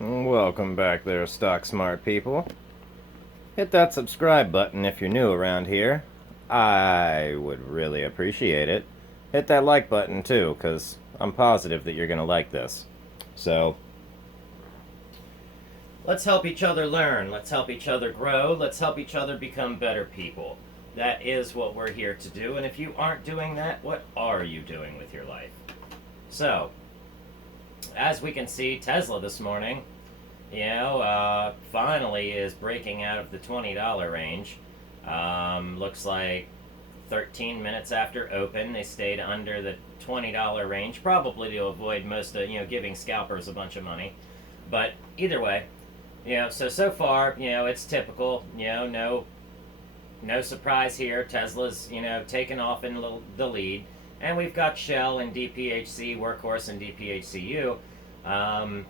Welcome back there, stock smart people. Hit that subscribe button if you're new around here. I would really appreciate it. Hit that like button too, because I'm positive that you're going to like this. So, let's help each other learn. Let's help each other grow. Let's help each other become better people. That is what we're here to do. And if you aren't doing that, what are you doing with your life? So, as we can see, Tesla this morning finally is breaking out of the $20 range. Looks like 13 minutes after open, they stayed under the $20 range, probably to avoid most of, giving scalpers a bunch of money. But either way, so far, it's typical, no surprise here. Tesla's, taken off in the lead. And we've got Shell and DPHC, Workhorse and DPHCU, out,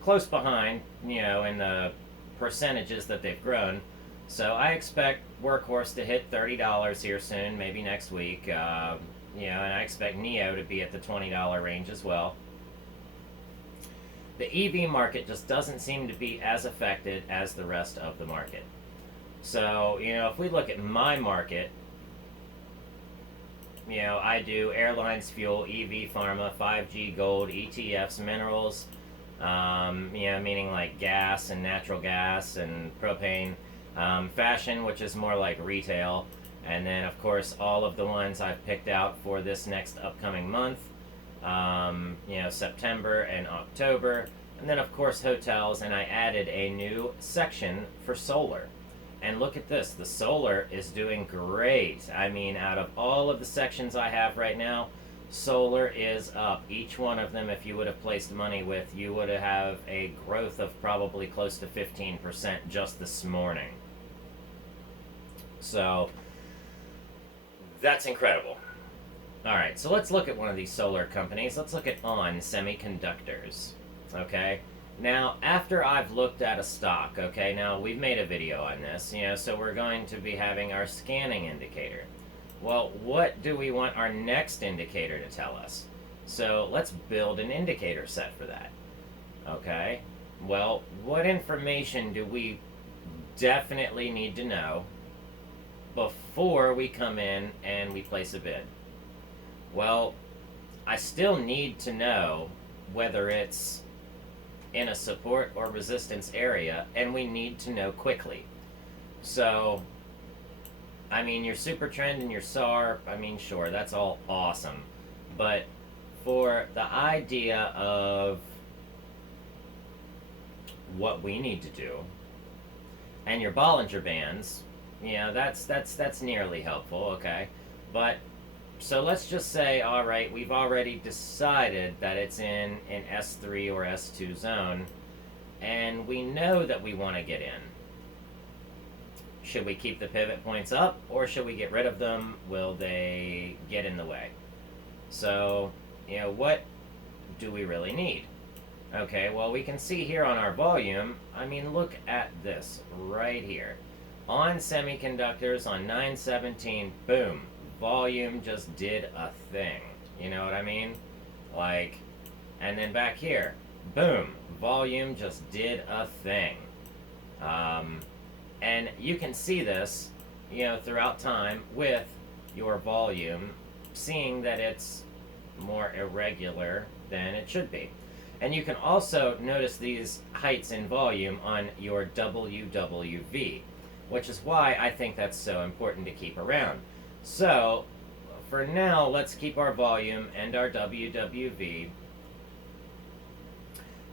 close behind, in the percentages that they've grown. So I expect Workhorse to hit $30 here soon, maybe next week. And I expect NEO to be at the $20 range as well. The EV market just doesn't seem to be as affected as the rest of the market. So, if we look at my market, I do airlines, fuel, EV, pharma, 5G, gold, ETFs, minerals, meaning like gas and natural gas and propane, fashion, which is more like retail, and then, of course, all of the ones I've picked out for this next upcoming month, September and October, and then, of course, hotels, and I added a new section for solar. And look at this, the solar is doing great. I mean, out of all of the sections I have right now, solar is up. Each one of them, if you would have placed money with, you would have a growth of probably close to 15% just this morning. So, that's incredible. All right, so let's look at one of these solar companies. Let's look at On Semiconductors, okay? Now, after I've looked at a stock, okay, now we've made a video on this, so we're going to be having our scanning indicator. Well, what do we want our next indicator to tell us? So let's build an indicator set for that, okay? Well, what information do we definitely need to know before we come in and we place a bid? Well, I still need to know whether it's in a support or resistance area, and we need to know quickly. So, I mean, your super trend and your SAR, I mean, sure, that's all awesome. But for the idea of what we need to do, and your Bollinger Bands, that's nearly helpful, okay? But so let's just say, all right, we've already decided that it's in an S3 or S2 zone, and we know that we want to get in. Should we keep the pivot points up, or should we get rid of them? Will they get in the way? So, what do we really need? Okay, well, we can see here on our volume, I mean, look at this right here. On Semiconductors on 9/17, boom. Volume just did a thing. You know what I mean? Like, and then back here, boom, volume just did a thing. And you can see this, throughout time with your volume, seeing that it's more irregular than it should be. And you can also notice these heights in volume on your WWV, which is why I think that's so important to keep around. So, for now, let's keep our volume and our WWV.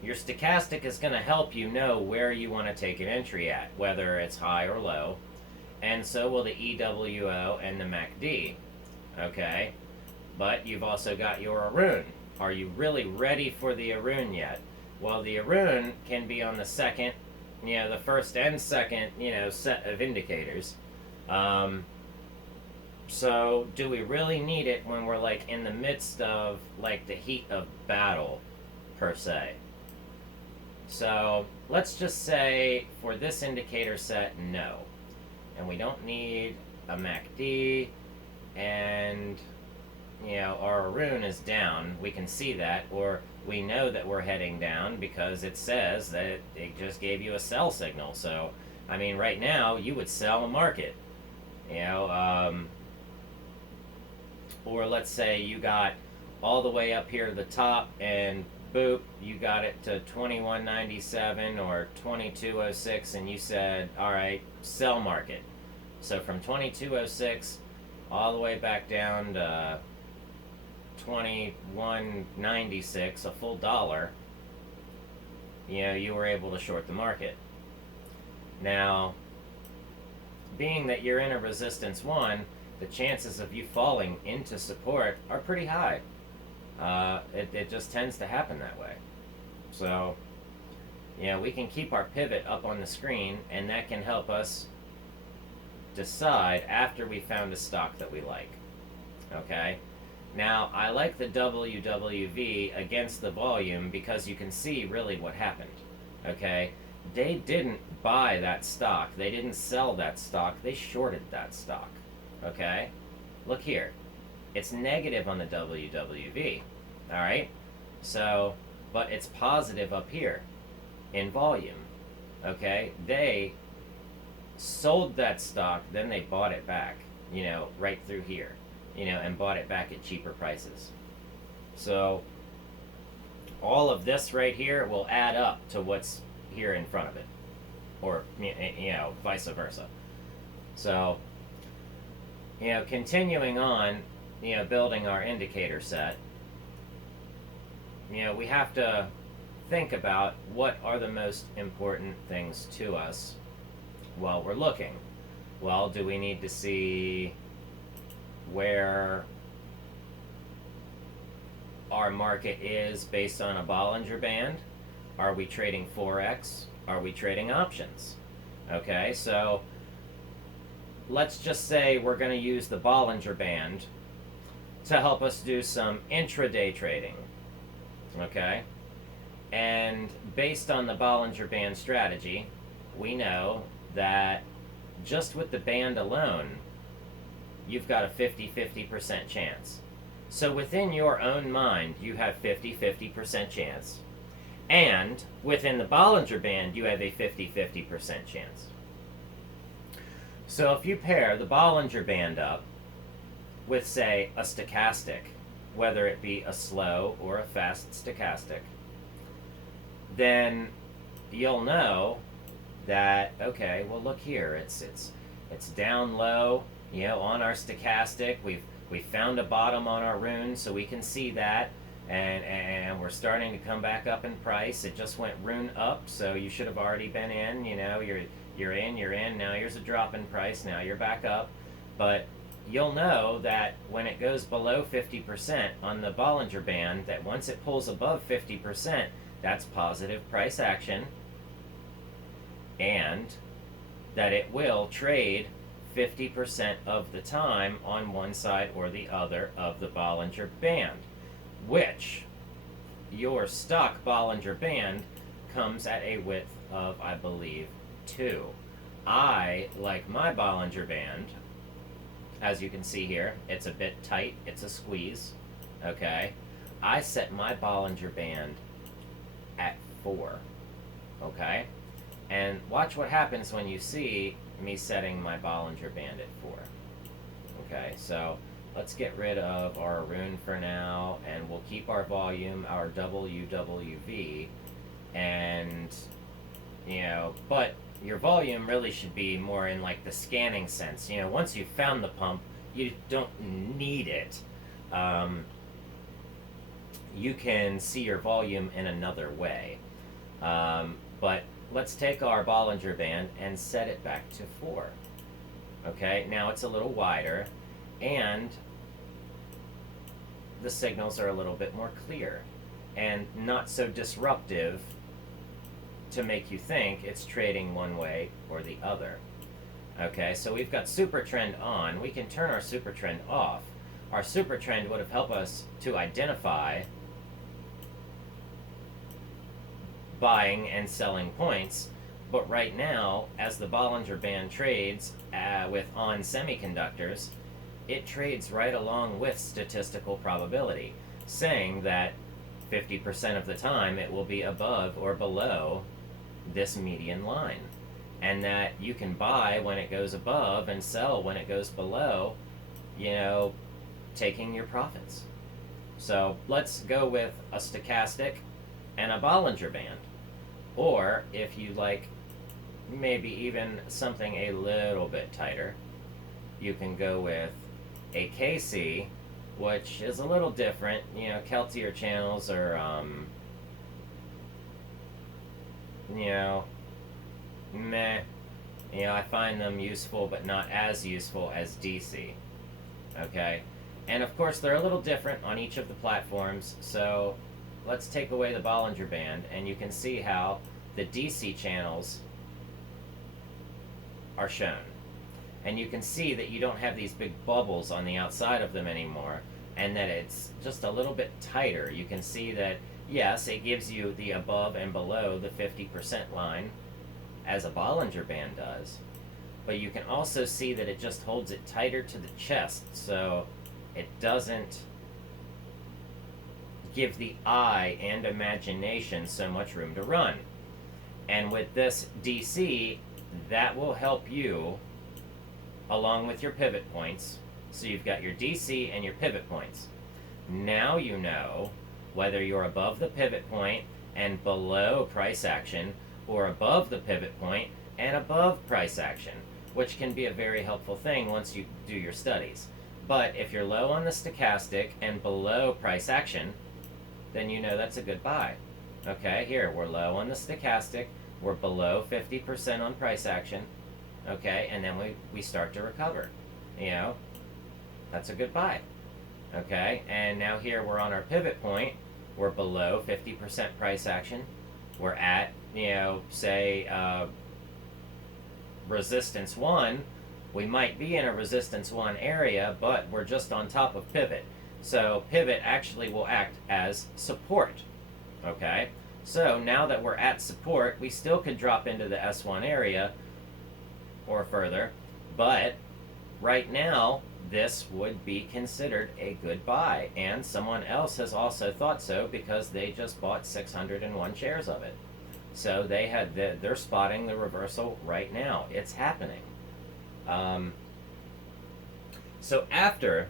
Your stochastic is going to help you know where you want to take an entry at, whether it's high or low, and so will the EWO and the MACD, okay? But you've also got your Arun. Are you really ready for the Arun yet? Well, the Arun can be on the second, the first and second, set of indicators. So, do we really need it when we're, like, in the midst of, like, the heat of battle, per se? So, let's just say, for this indicator set, no. And we don't need a MACD, and our rune is down, we can see that, or we know that we're heading down because it says that it just gave you a sell signal. So, I mean, right now you would sell a market, or let's say you got all the way up here to the top and boop, you got it to 21.97 or 22.06, and you said, all right, sell market. So from 22.06 all the way back down to 21.96, a full dollar, you were able to short the market. Now, being that you're in a resistance 1, the chances of you falling into support are pretty high. It just tends to happen that way. So, we can keep our pivot up on the screen, and that can help us decide after we found a stock that we like. Okay? Now, I like the WWV against the volume because you can see really what happened. Okay? They didn't buy that stock. They didn't sell that stock. They shorted that stock. Okay? Look here. It's negative on the WWV. Alright? So, but it's positive up here in volume. Okay? They sold that stock, then they bought it back, right through here, and bought it back at cheaper prices. So, all of this right here will add up to what's here in front of it. Or, vice versa. So, continuing on, building our indicator set, we have to think about what are the most important things to us while we're looking. Well, do we need to see where our market is based on a Bollinger Band? Are we trading Forex? Are we trading options? Okay, so let's just say we're going to use the Bollinger Band to help us do some intraday trading. Okay? And based on the Bollinger Band strategy, we know that just with the band alone, you've got a 50-50% chance. So within your own mind, you have 50-50% chance. And within the Bollinger Band, you have a 50-50% chance. So if you pair the Bollinger Band up with, say, a stochastic, whether it be a slow or a fast stochastic, then you'll know that, okay, well, look here, it's down low, on our stochastic. We've found a bottom on our rune, so we can see that, and we're starting to come back up in price. It just went rune up, so you should have already been in. You're in. Now here's a drop in price. Now you're back up, but you'll know that when it goes below 50% on the Bollinger Band, that once it pulls above 50%, that's positive price action, and that it will trade 50% of the time on one side or the other of the Bollinger Band, which your stock Bollinger Band comes at a width of, I believe, 2. I like my Bollinger Band, as you can see here, it's a bit tight, it's a squeeze, okay? I set my Bollinger Band at 4, okay? And watch what happens when you see me setting my Bollinger Band at 4. Okay, so let's get rid of our rune for now, and we'll keep our volume, our WWV, and, but your volume really should be more in like the scanning sense. Once you've found the pump, you don't need it. You can see your volume in another way. But let's take our Bollinger Band and set it back to 4. Okay, now it's a little wider, and the signals are a little bit more clear and not so disruptive to make you think it's trading one way or the other. Okay, so we've got super trend on. We can turn our super trend off. Our super trend would have helped us to identify buying and selling points, but right now, as the Bollinger Band trades with on semiconductors, it trades right along with statistical probability, saying that 50% of the time it will be above or below this median line, and that you can buy when it goes above and sell when it goes below, taking your profits. So let's go with a stochastic and a Bollinger Band. Or if you like maybe even something a little bit tighter, you can go with a KC, which is a little different. Keltier channels are, meh. I find them useful, but not as useful as DC. Okay? And of course, they're a little different on each of the platforms, so let's take away the Bollinger Band, and you can see how the DC channels are shown. And you can see that you don't have these big bubbles on the outside of them anymore, and that it's just a little bit tighter. You can see that, yes, it gives you the above and below the 50% line, as a Bollinger Band does, but you can also see that it just holds it tighter to the chest, so it doesn't give the eye and imagination so much room to run. And with this DC, that will help you along with your pivot points. So you've got your DC and your pivot points. Now you know whether you're above the pivot point and below price action, or above the pivot point and above price action, which can be a very helpful thing once you do your studies. But if you're low on the stochastic and below price action, then that's a good buy. Okay, here, we're low on the stochastic, we're below 50% on price action, okay, and then we start to recover. That's a good buy. Okay, and now here we're on our pivot point, we're below 50% price action, we're at, say, resistance 1, we might be in a resistance 1 area, but we're just on top of pivot. So pivot actually will act as support. Okay? So now that we're at support, we still could drop into the S1 area or further, but right now, this would be considered a good buy, and someone else has also thought so because they just bought 601 shares of it. So they're spotting the reversal right now. It's happening. So after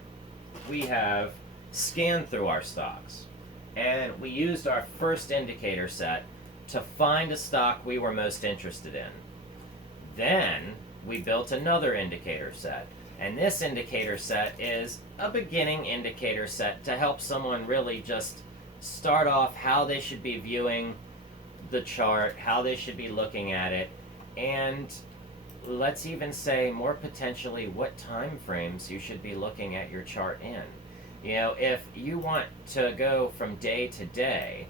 we have scanned through our stocks and we used our first indicator set to find a stock we were most interested in, then we built another indicator set. And this indicator set is a beginning indicator set to help someone really just start off how they should be viewing the chart, how they should be looking at it, and let's even say more potentially what time frames you should be looking at your chart in. If you want to go from day to day,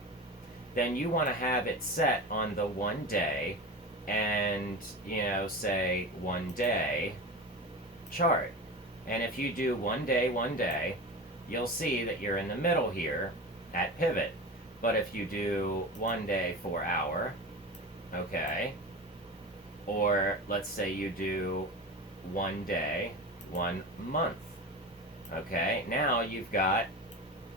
then you want to have it set on the 1 day and, say 1 day chart. And if you do 1 day, you'll see that you're in the middle here at pivot. But if you do 1 day, 4 hour, okay, or let's say you do 1 day, 1 month, okay, now you've got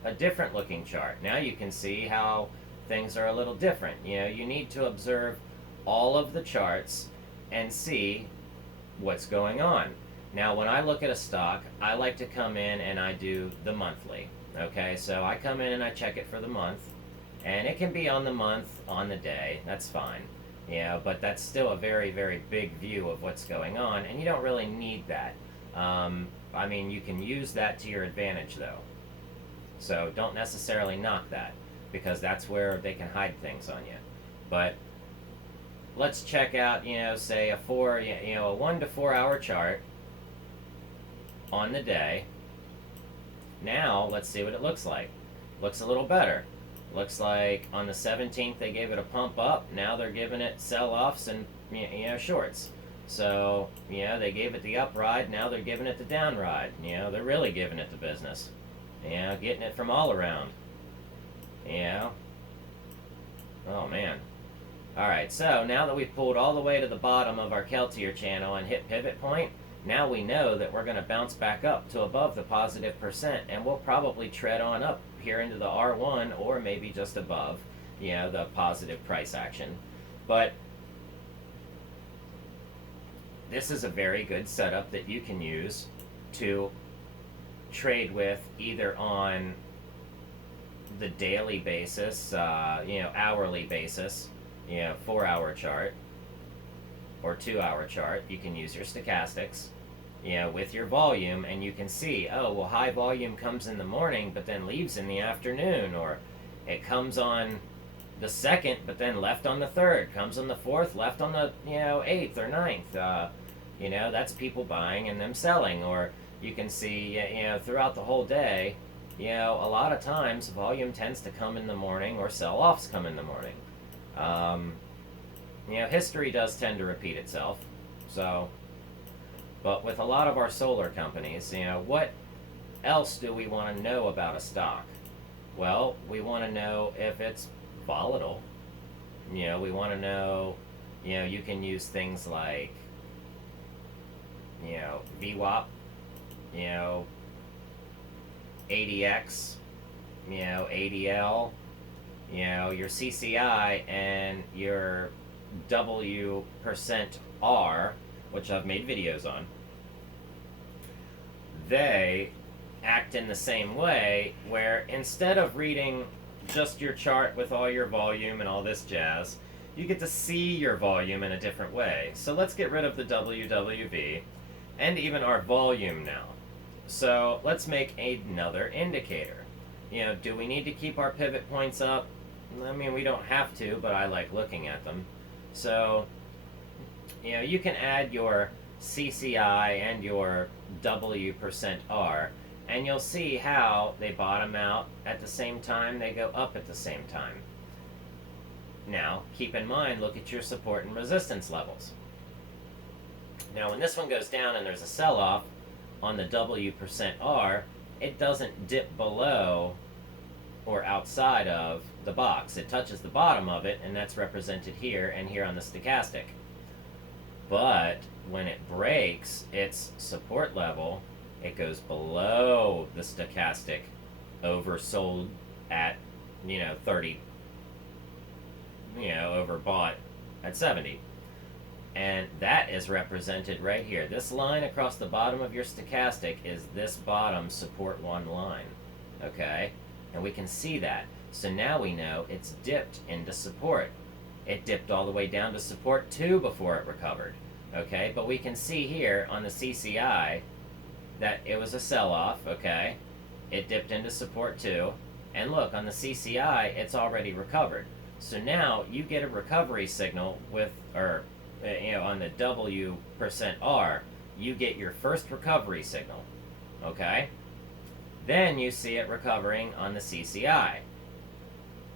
a different looking chart. Now you can see how things are a little different. You need to observe all of the charts and see what's going on. Now, when I look at a stock, I like to come in and I do the monthly. Okay, so I come in and I check it for the month, and it can be on the month, on the day, that's fine. But that's still a very, very big view of what's going on, and you don't really need that. You can use that to your advantage, though. So don't necessarily knock that, because that's where they can hide things on you. But let's check out, say a 1 to 4 hour chart on the day. Now let's see what it looks like. Looks a little better. Looks like on the 17th they gave it a pump up. Now they're giving it sell-offs and shorts. So they gave it the up ride. Now they're giving it the down ride. They're really giving it the business. Getting it from all around. Oh man. Alright, so now that we've pulled all the way to the bottom of our Keltier channel and hit pivot point, Now we know that we're going to bounce back up to above the positive percent, and we'll probably tread on up here into the R1 or maybe just above, the positive price action. But this is a very good setup that you can use to trade with either on the daily basis, hourly basis, 4-hour chart or 2-hour chart. You can use your stochastics, with your volume, and you can see, oh, well, high volume comes in the morning but then leaves in the afternoon, or it comes on the 2nd but then left on the 3rd, comes on the 4th, left on the 8th or 9th. That's people buying and them selling. Or you can see, throughout the whole day, a lot of times volume tends to come in the morning or sell-offs come in the morning. History does tend to repeat itself. So, but with a lot of our solar companies, what else do we want to know about a stock? Well, we want to know if it's volatile. We want to know, you can use things like, VWAP, ADX, ADL, your CCI and your W%R, which I've made videos on. They act in the same way, where instead of reading just your chart with all your volume and all this jazz, you get to see your volume in a different way. So let's get rid of the WWV and even our volume now. So let's make another indicator. Do we need to keep our pivot points up? I mean, we don't have to, but I like looking at them. So, you can add your CCI and your W%R, and you'll see how they bottom out at the same time, they go up at the same time. Now, keep in mind, look at your support and resistance levels. Now, when this one goes down and there's a sell-off on the W%R, it doesn't dip below or outside of the box. It touches the bottom of it, and that's represented here and here on the stochastic. But when it breaks its support level, it goes below the stochastic, oversold at 30, overbought at 70. And that is represented right here. This line across the bottom of your stochastic is this bottom support 1 line, okay? And we can see that. So now we know it's dipped into support. It dipped all the way down to support 2 before it recovered, okay? But we can see here on the CCI that it was a sell-off, okay? It dipped into support 2. And look, on the CCI, it's already recovered. So now you get a recovery signal with, on the W%R, you get your first recovery signal, okay? Then you see it recovering on the CCI.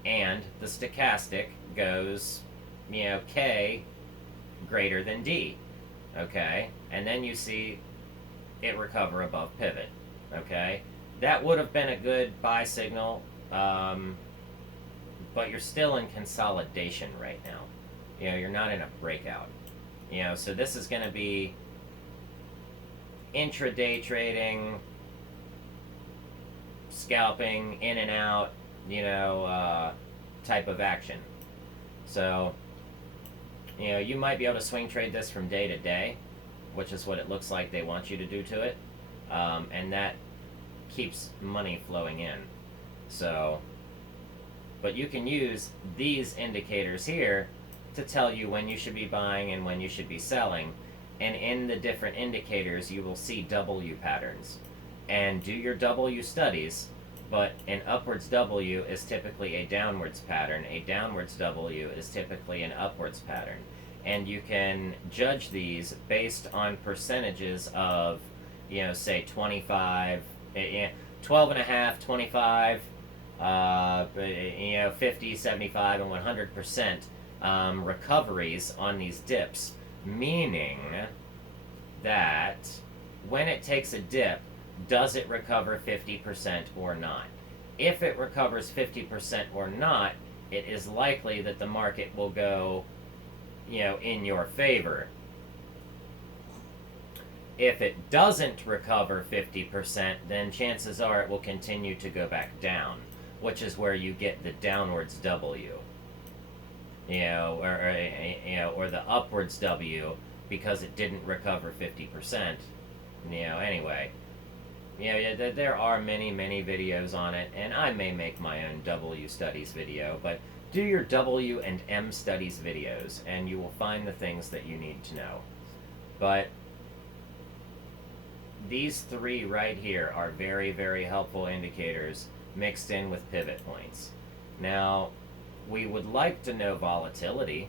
And the stochastic goes, K greater than D, okay? And then you see it recover above pivot, okay? That would have been a good buy signal, but you're still in consolidation right now. You're not in a breakout. So this is going to be intraday trading, scalping, in and out, type of action. So, you might be able to swing trade this from day to day, which is what it looks like they want you to do to it. And that keeps money flowing in. So, but you can use these indicators here to tell you when you should be buying and when you should be selling. And in the different indicators, you will see W patterns. And do your W studies, but an upwards W is typically a downwards pattern. A downwards W is typically an upwards pattern. And you can judge these based on percentages of, say 25, 12.5, 25, 50, 75, and 100% recoveries on these dips, meaning that when it takes a dip, does it recover 50% or not? If it recovers 50% or not, it is likely that the market will go, in your favor. If it doesn't recover 50%, then chances are it will continue to go back down, which is where you get the downwards W, or the upwards W, because it didn't recover 50%. Anyway, there are many videos on it, and I may make my own W studies video, but do your W and M studies videos, and you will find the things that you need to know. But these three right here are very helpful indicators mixed in with pivot points. Now, we would like to know volatility,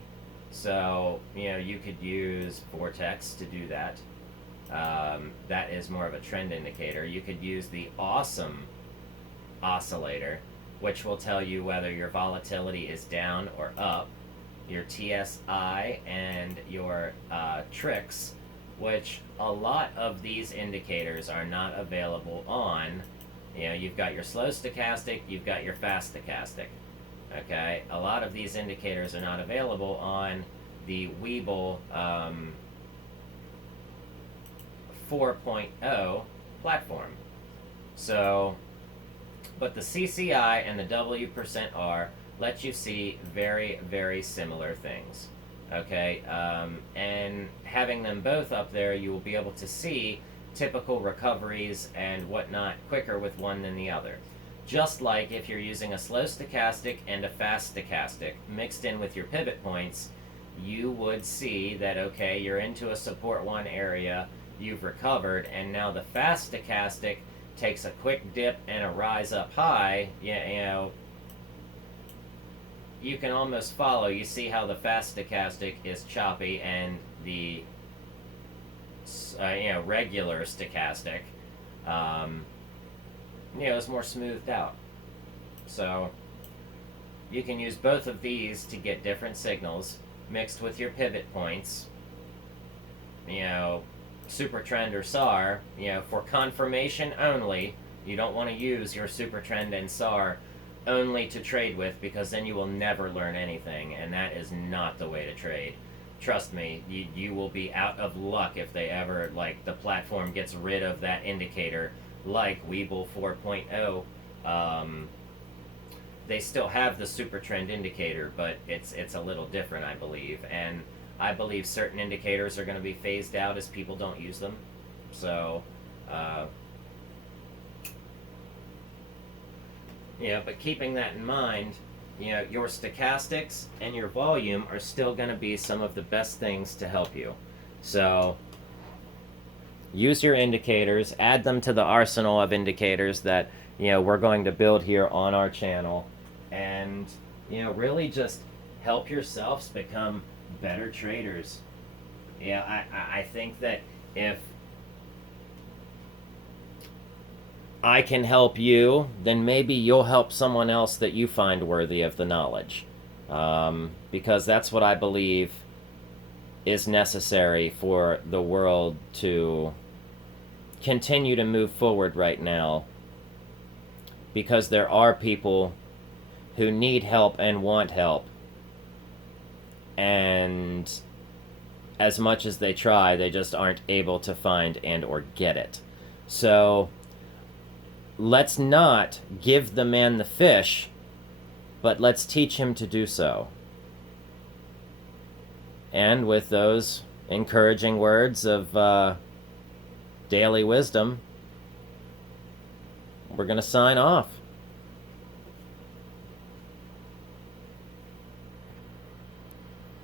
so you could use Vortex to do that. That is more of a trend indicator. You could use the Awesome oscillator, which will tell you whether your volatility is down or up. Your TSI and your Trix, which a lot of these indicators are not available on. You've got your slow stochastic, you've got your fast stochastic. Okay, a lot of these indicators are not available on the webull 4.0 platform. So, but the CCI and the W%R let you see very similar things. Okay, and having them both up there, you will be able to see typical recoveries and whatnot quicker with one than the other. Just like if you're using a slow stochastic and a fast stochastic mixed in with your pivot points, you would see that, okay, you're into a support 1 area, you've recovered, and now the fast stochastic takes a quick dip and a rise up high. You can almost follow. You see how the fast stochastic is choppy and the regular stochastic is more smoothed out. So you can use both of these to get different signals mixed with your pivot points. Super trend or SAR, for confirmation only. You don't want to use your super trend and SAR only to trade with, because then you will never learn anything, and that is not the way to trade. Trust me, you will be out of luck if they ever, the platform gets rid of that indicator, like webull 4.0. They still have the super trend indicator, but it's a little different, I believe, and I believe certain indicators are going to be phased out as people don't use them. So, but keeping that in mind, your stochastics and your volume are still going to be some of the best things to help you. So, use your indicators, add them to the arsenal of indicators that, we're going to build here on our channel, and, really just help yourselves become better traders. I think that if I can help you, then maybe you'll help someone else that you find worthy of the knowledge. Because that's what I believe is necessary for the world to continue to move forward right now. Because there are people who need help and want help. And as much as they try, they just aren't able to find and or get it. So let's not give the man the fish, but let's teach him to do so. And with those encouraging words of daily wisdom, we're going to sign off.